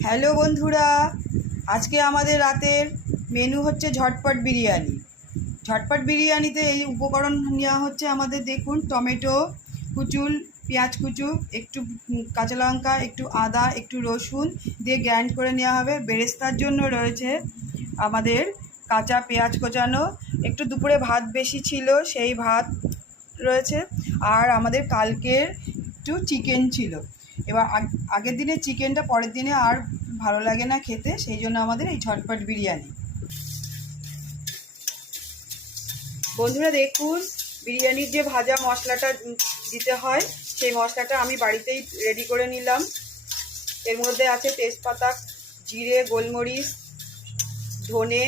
Hello বন্ধুরা, আজকে আমাদের রাতের মেনু হচ্ছে ঝটপট বিরিয়ানি। ঝটপট বিরিয়ানিতে এই উপকরণ নেওয়া হচ্ছে আমাদের, দেখুন, টমেটো কুচুল, পেঁয়াজ কুচু, একটু কাঁচা লঙ্কা, একটু আদা, একটু রসুন দিয়ে গ্রাইন্ড করে নেওয়া হবে। বেরেস্তার জন্য রয়েছে আমাদের কাঁচা পেঁয়াজ কোচানো, একটু দুপুরে ভাত বেশি ছিল সেই ভাত রয়েছে, আর আমাদের কালকের একটু চিকেন ছিল। এবার আগের দিনের চিকেনটা পরের দিনে আর ভালো লাগে না খেতে, সেই জন্য আমাদের এই ঝটপট বিরিয়ানি। বন্ধুরা দেখুন, বিরিয়ানির যে ভাজা মশলাটা দিতে হয় সেই মশলাটা আমি বাড়িতেই রেডি করে নিলাম। এর মধ্যে আছে তেজপাতা, জিরে, গোলমরিচ, ধনে,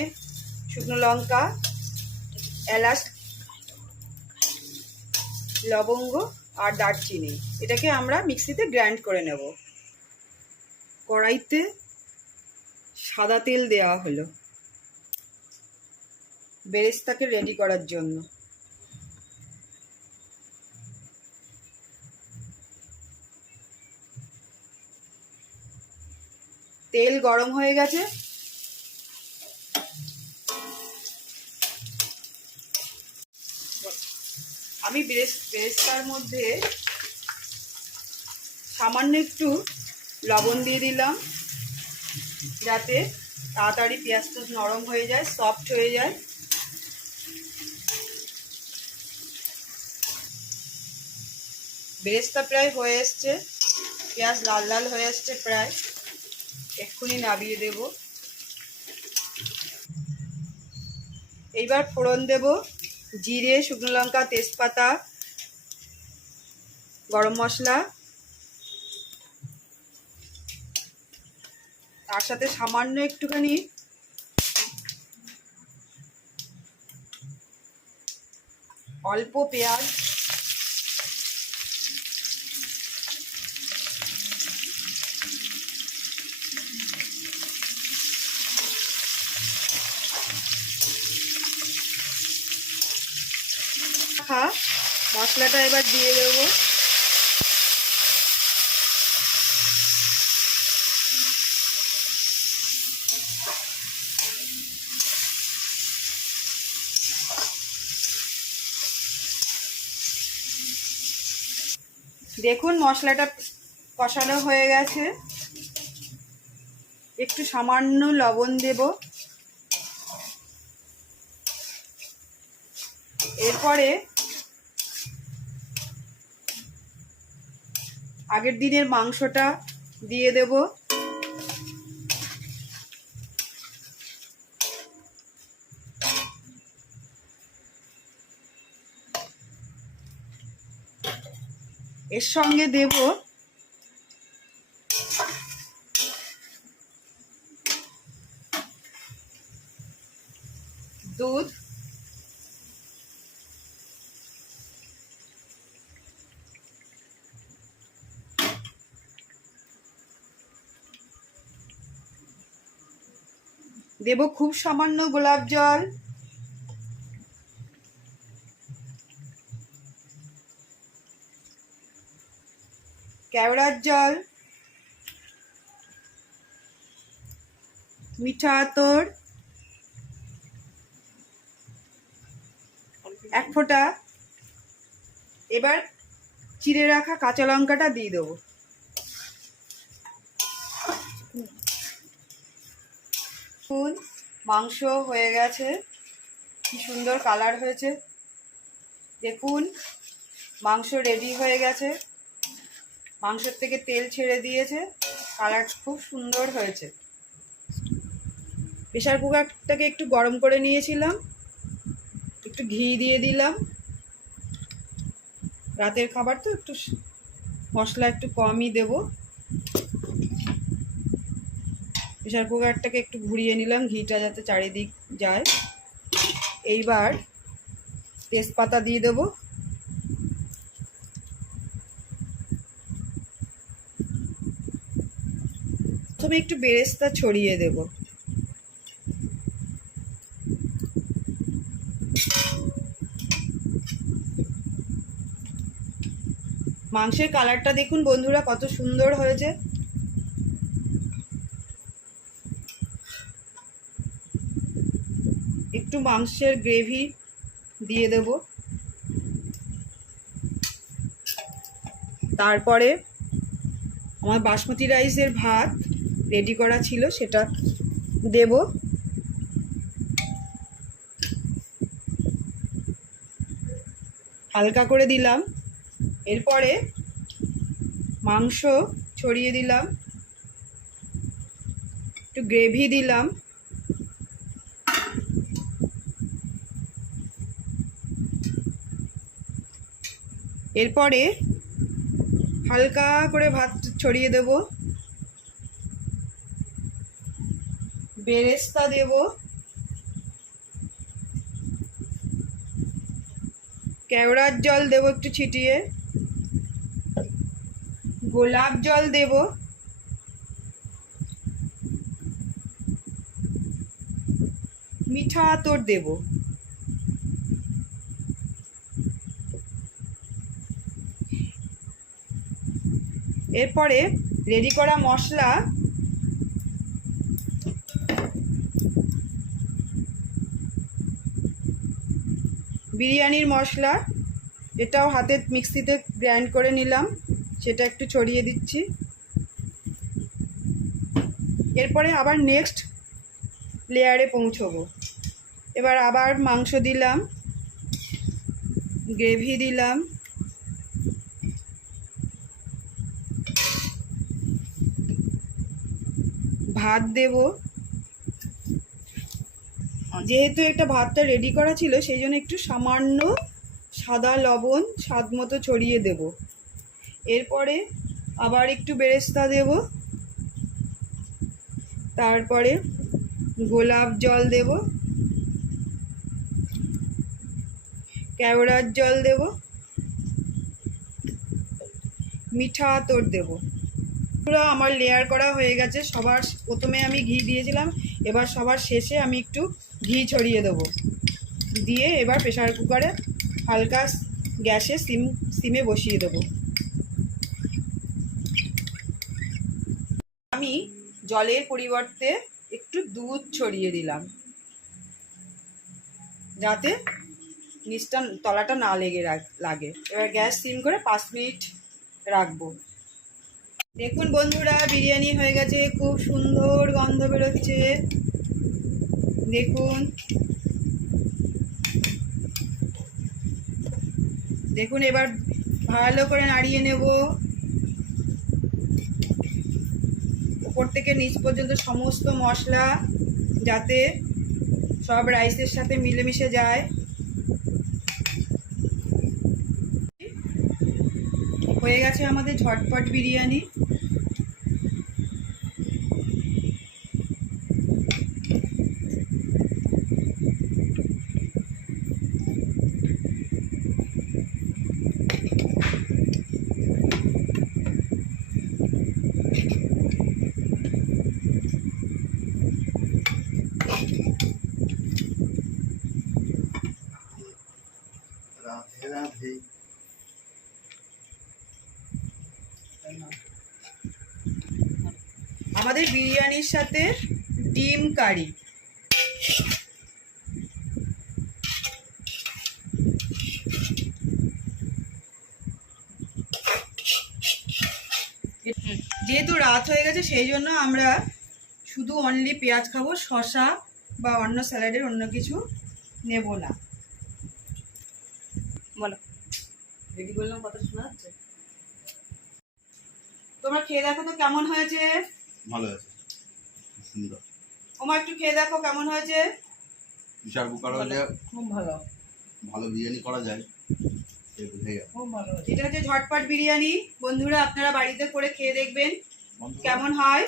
শুকনো লঙ্কা, এলাচ, লবঙ্গ আর দারচিনি। এটাকে আমরা মিক্সিতে গ্রাইন্ড করে নেব। কড়াইতে সাদা তেল দেওয়া হলো বেরেস্তাকে রেডি করার জন্য। তেল গরম হয়ে গেছে, আমি বেরেস্তার মধ্যে সামান্য একটু লবণ দিয়ে দিলাম, যাতে তাড়াতাড়ি পেঁয়াজটা নরম হয়ে যায়, সফট হয়ে যায়। বেরেস্তা প্রায় হয়ে এসছে, পেঁয়াজ লাল লাল হয়ে এসছে প্রায়, এক্ষুনি নামিয়ে দেব। এইবার ফোড়ন দেব জিরে, শুকনো লঙ্কা, তেজপাতা, গরম মশলা, তার সাথে সামান্য একটুখানি অল্প পেঁয়াজ, মশলাটা এবার দিয়ে দেব। দেখুন মশলাটা কষানো হয়ে গেছে, একটু সামান্য লবণ দেব। এরপরে আগের দিনের মাংসটা দিয়ে দেব। এর সঙ্গে দেব দুধ, দেব খুব সামান্য গোলাপ জল, কেওড়ার জল, মিঠা আতর, এক ফোঁটা। এবার চিড়ে রাখা কাঁচা লঙ্কাটা দিয়ে দেবো। মাংস হয়ে গেছে, কি সুন্দর কালার হয়েছে দেখুন। মাংস রেডি হয়ে গেছে, মাংসের থেকে তেল ছেড়ে দিয়েছে, কালার খুব সুন্দর হয়েছে। প্রেসার কুকারটাকে একটু গরম করে নিয়েছিলাম, একটু ঘি দিয়ে দিলাম। রাতের খাবার তো একটু মশলা একটু কমই দেব। প্রেসার কুকারটাকে একটু ঘুরিয়ে নিলাম, ঘিটা যাতে চারিদিক যায়। এইবার তেজপাতা দিয়ে দেব, প্রথমে একটু বেরেস্তা ছড়িয়ে দেব। মাংসের কালারটা দেখুন বন্ধুরা, কত সুন্দর হয়েছে। একটু মাংসের গ্রেভি দিয়ে দেব। তারপরে আমার বাসমতি রাইসের ভাত রেডি করা ছিল, সেটা দেব। হালকা করে দিলাম। এরপরে মাংস ছড়িয়ে দিলাম, একটু গ্রেভি দিলাম, এরপরে হালকা করে ভাত ছড়িয়ে দেব, বেরেস্তা দেব, কেওড়ার জল দেব একটু ছিটিয়ে, গোলাপ জল দেব, মিঠা আতর দেব। এরপরে রেডি করা মশলা বিরিয়ানির মশলা, এটাও হাতে মিক্সিতে গ্রাইন্ড করে নিলাম, সেটা একটু ছড়িয়ে দিচ্ছি। এরপরে আবার নেক্সট লেয়ারে পৌঁছবো। এবার আবার মাংস দিলাম, গ্রেভি দিলাম, ভাত দেব। যেহেতু একটা ভাতটা রেডি করা ছিল, সেই জন্য একটু সামান্য সাদা লবণ স্বাদ মতো ছড়িয়ে দেব। এরপরে আবার একটু বেরেস্তা দেব, তারপরে গোলাপ জল দেব, কেওড়ার জল দেব, মিঠা আতর দেব। পুরো আমার লেয়ার করা হয়ে গেছে। সবার প্রথমে আমি ঘি দিয়েছিলাম, এবার সবার শেষে আমি একটু ঘি ছড়িয়ে দেব। দিয়ে এবার প্রেসার কুকারে হালকা গ্যাসে সিমে বসিয়ে দেব। আমি জলের পরিবর্তে একটু দুধ ছড়িয়ে দিলাম, যাতে নিচটা তলাটা না লাগে। এবার গ্যাস সিম করে 5 মিনিট রাখবো। দেখুন বন্ধুরা, বিরিয়ানি হয়ে গেছে, খুব সুন্দর গন্ধ বেরোচ্ছে। দেখুন দেখুন, এবার ভালো করে নাড়িয়ে নেব, উপর থেকে নিচ পর্যন্ত সমস্ত মশলা যাতে সব রাইসের সাথে মিলেমিশে যায়। হয়ে গেছে আমাদের ঝটপট বিরিয়ানি। আমাদের বিরিয়ানির সাথে ডিম কারি। যেহেতু রাত হয়ে গেছে, সেই জন্য আমরা শুধু অনলি পেঁয়াজ খাবো, শসা বা অন্য স্যালাডের অন্য কিছু নেব না। বলো, রেডি করলাম, কথা শোনা যাচ্ছে? তোমরা খেয়ে দেখো তো কেমন হয়েছে। ভালো আছে, সুন্দর। ওমা একটু খেয়ে দেখো কেমন হয়েছে। প্রেসার কুকার হলে খুব ভালো ভালো বিরিয়ানি করা যায়। খুব ভালো। এটা হচ্ছে ঝটপট বিরিয়ানি। বন্ধুরা, আপনারা বাড়িতে করে খেয়ে দেখবেন কেমন হয়।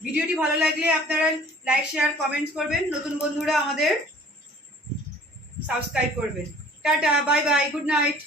ভিডিওটি ভালো লাগলে আপনারা লাইক, শেয়ার, কমেন্টস করবেন। নতুন বন্ধুরা আমাদের সাবস্ক্রাইব করবেন। Tata, bye bye, good night.